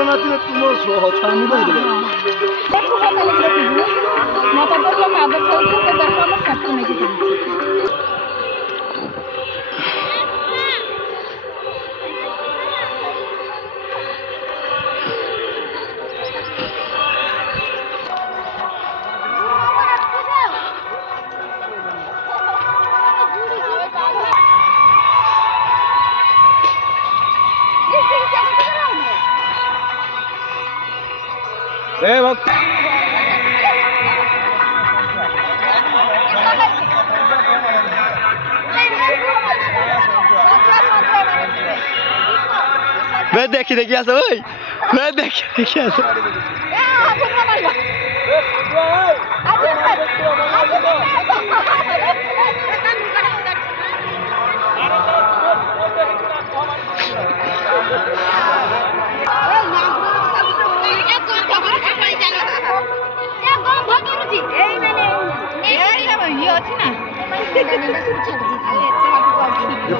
ଭଲ ନଥିଲେ ତୁମ ସ୍ୱାମୀ କହିଦେବେ ମତେ ତ ପାଦ ସହିତ ଦେଖ ଆମ ଶାଶୁ ନେଇକି ଯାଉଛି ए भक्त मैं देखी देखी आसो भाई मैं देखी आसो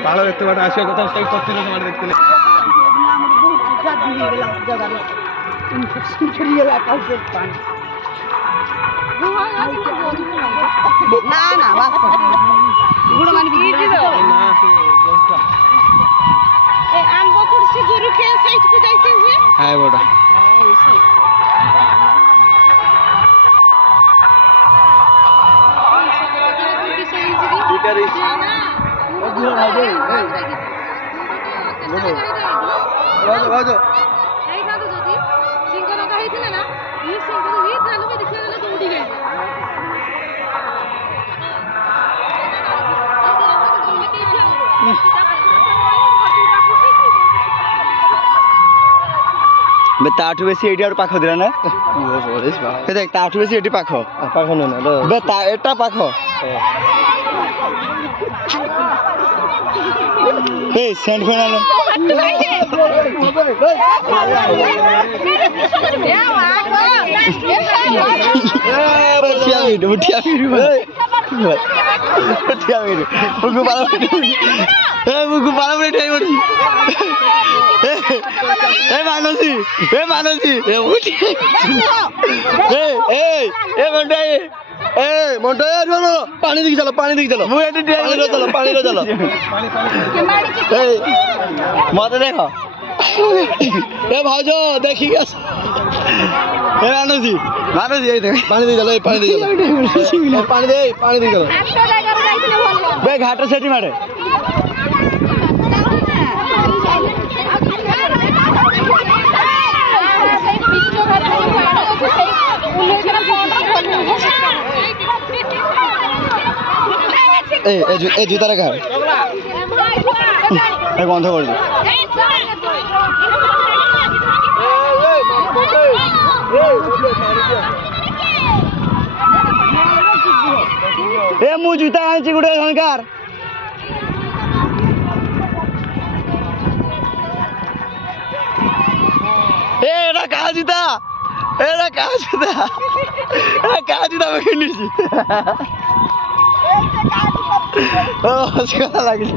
पालो एत बाट आसिया कथा स्टाइल करते लोग मार देखते ना ना बस गुड़ मान की ए आंबो कुर्सी गुरु के साइड को जाते हुए हाय बड़ा ताठू बेसी एटी और पाख दिला ना देख ताठू बेसी एटी पाख पाख न ना बे ता एटा पाख ए सेंड फेना ले मुठिया मुगु पाला ए मानसी ए उठी ए मोटा पानी दिख चलो पानी लो चलो मत देखो ए भाउजो देखी ए मानसी पानी दे चलो पानी दे चलो बे घाट सेठी मारे ए जूता रखा बंध कर मु जूता आनी गोटे झणकार एटा का जूता लगे